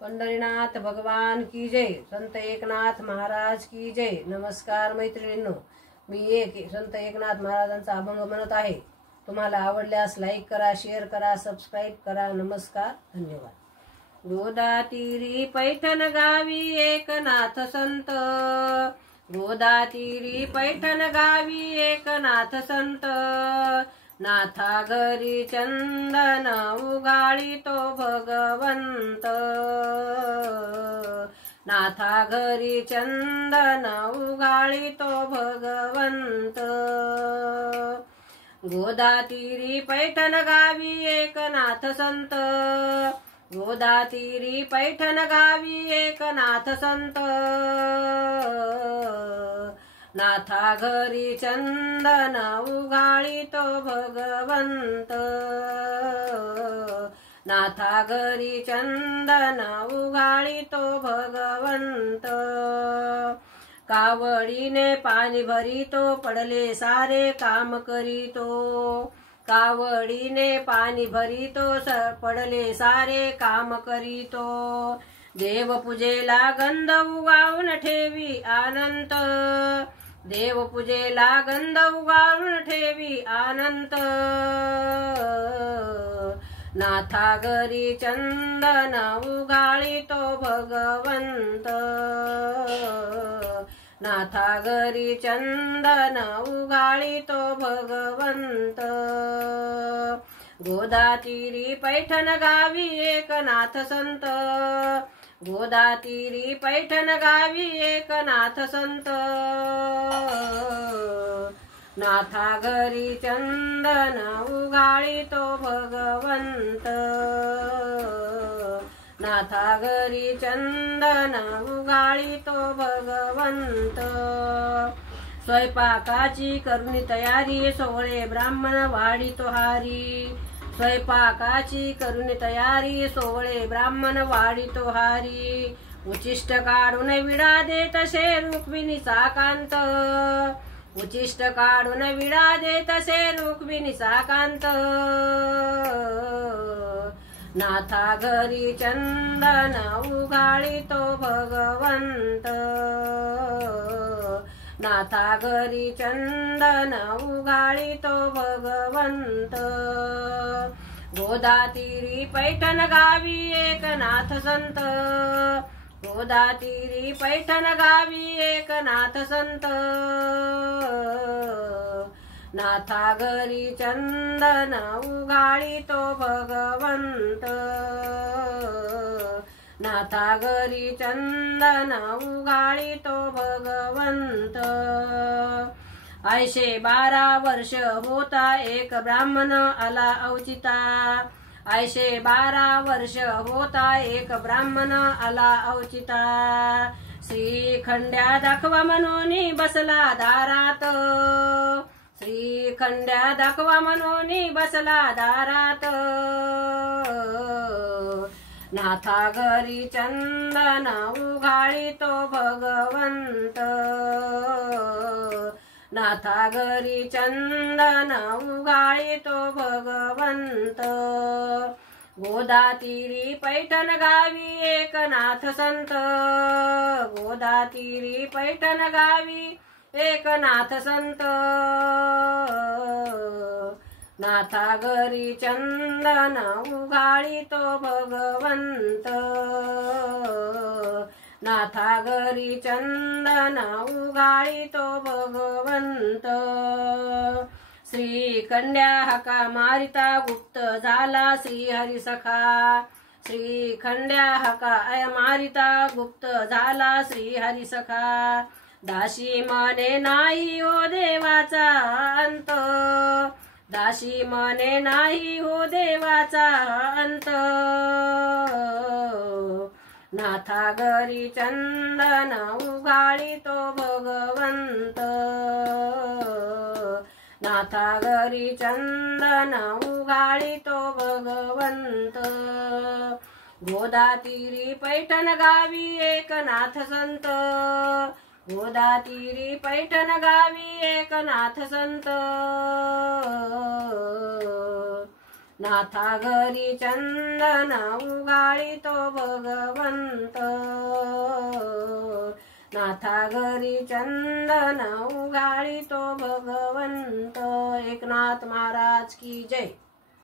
पंढरीनाथ भगवान की जय। संत एकनाथ महाराज की जय। नमस्कार मैत्रिणींनो, मी संत एकनाथ महाराजांचा अभंग म्हणत आहे। तुम्हाला आवडल्यास लाईक करा, शेअर करा, सबस्क्राईब करा। नमस्कार, धन्यवाद। गोदातीरी पैठण गावी एकनाथ संत, गोदातीरी पैठण गावी एकनाथ संत, नाथा घरी चंदन उगाळी तो भगवंत, नाथा घरी चंदन उगाळी तो भगवंत। गोदातीरी पैठण गावी एकनाथ संत, गोदातीरी पैठण गावी एकनाथ संत, नाथा घरी चंदन उगाळी तो भगवंत, नाथा घरी चंदन उगाळी तो भगवंत। कावडीने पाणी भरितो, पडले सारे काम करीतो, कावडीने पाणी भरितो, पडले सारे काम करीतो। देवपूजेला गंध उगाळून ठेवी अनंत, देवपूजेला गंध उगाळून ठेवी अनंत, नाथा घरी चंदन उगाळी तो भगवंत, नाथा घरी चंदन उगाळी तो भगवंत। गोदातीरी पैठण गावी एकनाथ संत, गोदातीरी पैठण गावी एकनाथ संत, नाथा घरी चंदन उगाळी तो भगवंत, नाथा घरी चंदन उगाळी तो भगवंत। स्वयंपाकाची करुणी तयारी, सोहळे ब्राह्मण वाढीतो हारी, स्वयंपाकाची करुणी तयारी, सोहळे ब्राह्मण वाढीतो हारी। उचिष्ट काढून विडा देत शे रुक्मिणीचा कांत, उचिष्ट काढून विडा देत शे रुक्मिणीचा कांत, नाथा घरी चंदन उगाळी तो भगवंत, नाथा घरी चंदन उगाळी तो भगवंत। गोदातीरी पैठण गावी एकनाथ संत, गोदातीरी पैठण गावी एकनाथ संत, नाथा घरी चंदन उगाळी तो भगवंत, नाथा घरी चंदन उगाळी तो भगवंत। ऐशे 12 वर्ष होता एक ब्राह्मण आला अवचिता, ऐशे 12 वर्ष होता एक ब्राह्मण आला अवचिता। श्रीखंड्या दाखवा म्हणून बसला दारात, श्रीखंड्या दाखवा म्हणून बसला दारात, नाथा घरी चंदन उगाळी तो भगवंत, नाथा घरी चंदन उगाळी तो भगवंत। गोदातीरी पैठण गावी एकनाथ संत, गोदातीरी पैठण गावी एकनाथ संत, नाथा घरी चंदन उगाळी तो भगवंत, नाथा घरी चंदन उगाळी तो भगवंत। श्रीखंड्या हाका मारिता गुप्त झाला श्रीहरी सखा, श्रीखंड्या हाका मारिता गुप्त झाला श्रीहरी सखा। दासी म्हणे नाही हो देवाचा अंत, दासी म्हणे नाही हो देवाचा अंत, नाथा घरी चंदन उगाळी तो भगवंत, नाथा घरी चंदन उगाळी तो भगवंत। गोदातीरी पैठण गावी एकनाथ संत, गोदातीरी पैठण गावी एकनाथ संत, नाथा घरी चंदन उगाळी तो भगवंत। नाथा घरी चंदन उघाळी तो भगवंत। एकनाथ महाराज की जय।